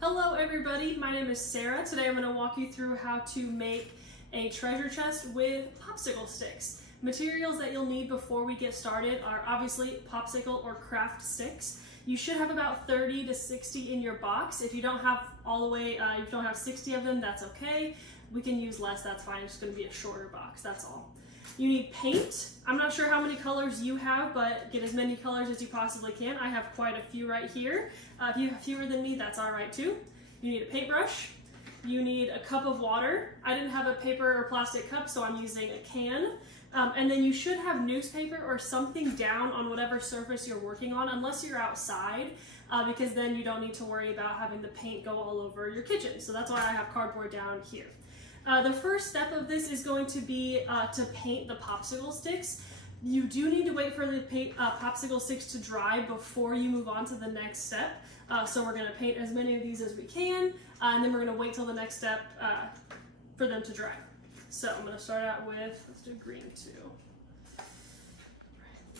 Hello everybody, my name is Sarah. Today I'm going to walk you through how to make a treasure chest with popsicle sticks. Materials that you'll need before we get started are obviously popsicle or craft sticks. You should have about 30 to 60 in your box. If you don't have all the way, if you don't have 60 of them, that's okay. We can use less, that's fine. It's going to be a shorter box, that's all. You need paint. I'm not sure how many colors you have, but get as many colors as you possibly can. I have quite a few right here. If you have fewer than me, that's all right too. You need a paintbrush. You need a cup of water. I didn't have a paper or plastic cup, so I'm using a can. And then you should have newspaper or something down on whatever surface you're working on, unless you're outside, because then you don't need to worry about having the paint go all over your kitchen. So that's why I have cardboard down here. The first step of this is going to be to paint the popsicle sticks. You do need to wait for the popsicle sticks to dry before you move on to the next step. So we're going to paint as many of these as we can, and then we're going to wait till the next step for them to dry. So I'm going to start out with, let's do green too.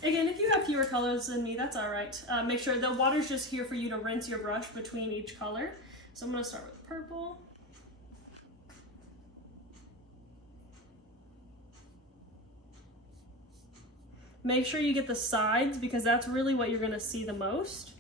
Again, if you have fewer colors than me, that's all right. Make sure the water's just here for you to rinse your brush between each color. So I'm going to start with purple. Make sure you get the sides because that's really what you're going to see the most.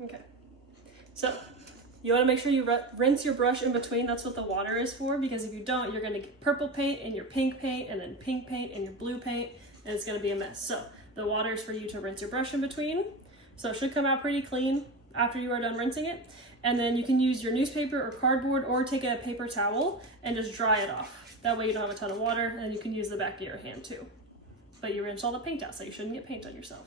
Okay, so you want to make sure you rinse your brush in between. That's what the water is for, because if you don't, you're going to get purple paint in your pink paint, and then pink paint in your blue paint, and it's going to be a mess. So the water is for you to rinse your brush in between. So it should come out pretty clean after you are done rinsing it. And then you can use your newspaper or cardboard, or take a paper towel and just dry it off. That way you don't have a ton of water, and you can use the back of your hand too. But you rinse all the paint out, so you shouldn't get paint on yourself.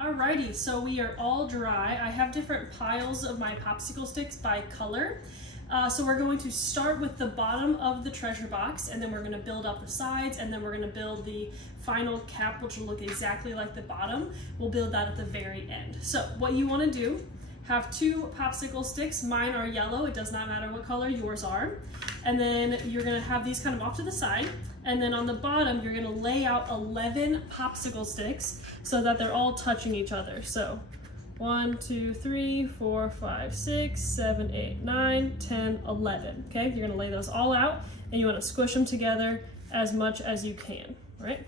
Alrighty, so we are all dry. I have different piles of my popsicle sticks by color. So we're going to start with the bottom of the treasure box, and then we're going to build up the sides, and then we're going to build the final cap, which will look exactly like the bottom. We'll build that at the very end. So what you want to do, have 2 popsicle sticks. Mine are yellow. It does not matter what color yours are. And then you're going to have these kind of off to the side. And then on the bottom, you're going to lay out 11 popsicle sticks so that they're all touching each other. So 1, 2, 3, 4, 5, 6, 7, 8, 9, 10, 11. Okay, you're going to lay those all out, and you want to squish them together as much as you can, right?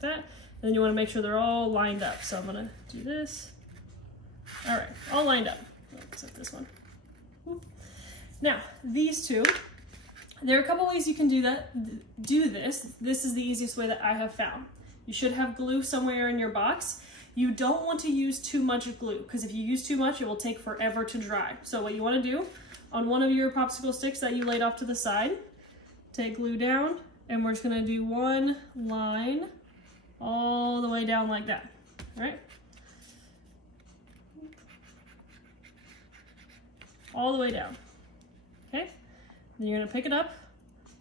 That. And then you want to make sure they're all lined up. So I'm going to do this. All right, all lined up. Except this one. Now, these two, there are a couple ways you can do this. This is the easiest way that I have found. You should have glue somewhere in your box. You don't want to use too much glue, because if you use too much, it will take forever to dry. So what you want to do, on one of your popsicle sticks that you laid off to the side, take glue down, and we're just going to do one line all the way down like that, all right? All the way down, okay? Then you're going to pick it up,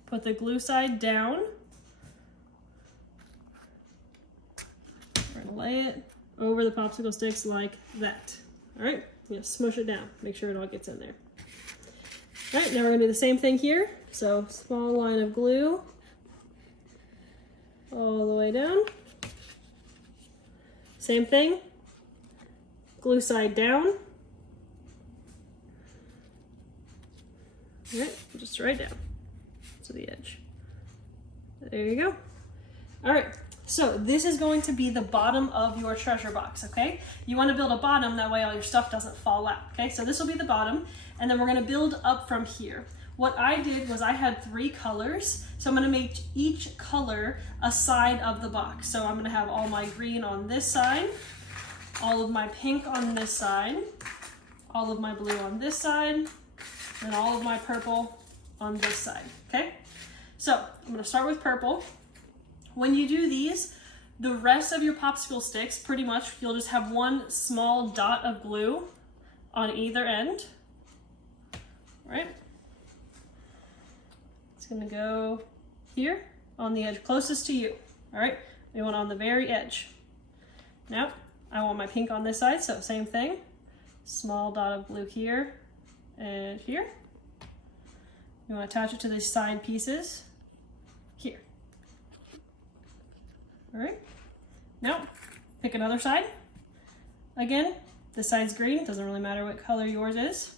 put the glue side down. We're going to lay it over the popsicle sticks like that. All right, you smush it down. Make sure it all gets in there. All right, now we're going to do the same thing here. So small line of glue all the way down. Same thing, glue side down. All right, just right down to the edge. There you go. All right, so this is going to be the bottom of your treasure box, okay? You want to build a bottom, that way all your stuff doesn't fall out, okay? So this will be the bottom, and then we're going to build up from here. What I did was I had 3 colors, so I'm going to make each color a side of the box. So I'm going to have all my green on this side, all of my pink on this side, all of my blue on this side, and all of my purple on this side, okay? So I'm going to start with purple. When you do these, the rest of your popsicle sticks, pretty much, you'll just have one small dot of glue on either end, right? It's going to go here on the edge closest to you, all right? We want on the very edge. Now, I want my pink on this side, so same thing. Small dot of glue here and here. You want to attach it to the side pieces here. All right. Now, pick another side. Again, this side's green. Doesn't really matter what color yours is.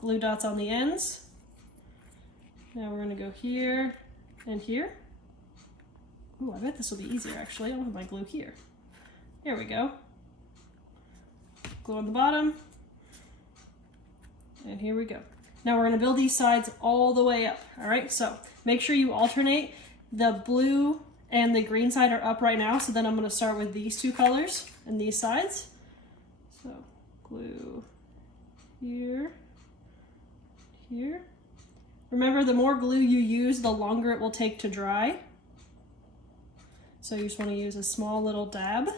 Glue dots on the ends. Now we're going to go here and here. Ooh, I bet this will be easier actually. I don't have my glue here. Here we go. Glue on the bottom. And here we go. Now we're going to build these sides all the way up. All right, so make sure you alternate. The blue and the green side are up right now, so then I'm going to start with these 2 colors and these sides. So glue here, here. Remember, the more glue you use, the longer it will take to dry. So you just want to use a small little dab.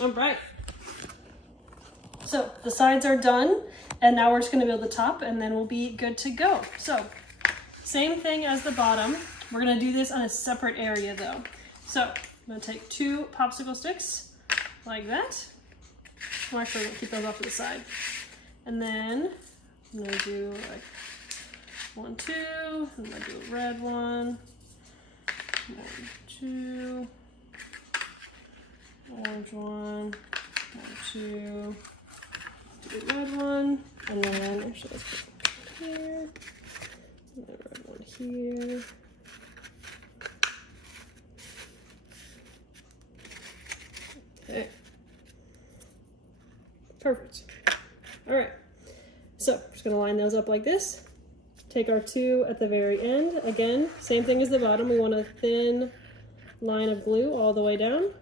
All right. So the sides are done, and now we're just gonna build the top, and then we'll be good to go. So same thing as the bottom. We're gonna do this on a separate area though. So I'm gonna take 2 popsicle sticks like that. Well, actually, I'm gonna keep those off to the side. And then I'm gonna do like 1, 2. I'm gonna do a red one. 1, 2. Orange one. 1, 2. Do the red one. And then actually let's put one here. And then red one here. Okay. Perfect. All right. So I'm just gonna line those up like this. Take our 2 at the very end. Again, same thing as the bottom. We want a thin line of glue all the way down.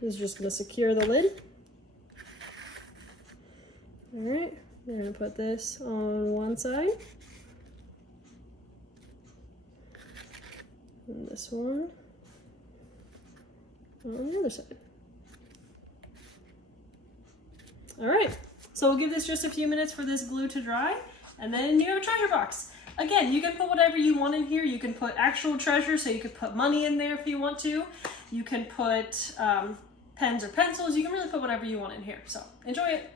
This is just gonna secure the lid. All right, we're gonna put this on one side. And this one on the other side. All right, so we'll give this just a few minutes for this glue to dry, and then you have a treasure box. Again, you can put whatever you want in here. You can put actual treasure, so you could put money in there if you want to. You can put pens or pencils. You can really put whatever you want in here. So enjoy it.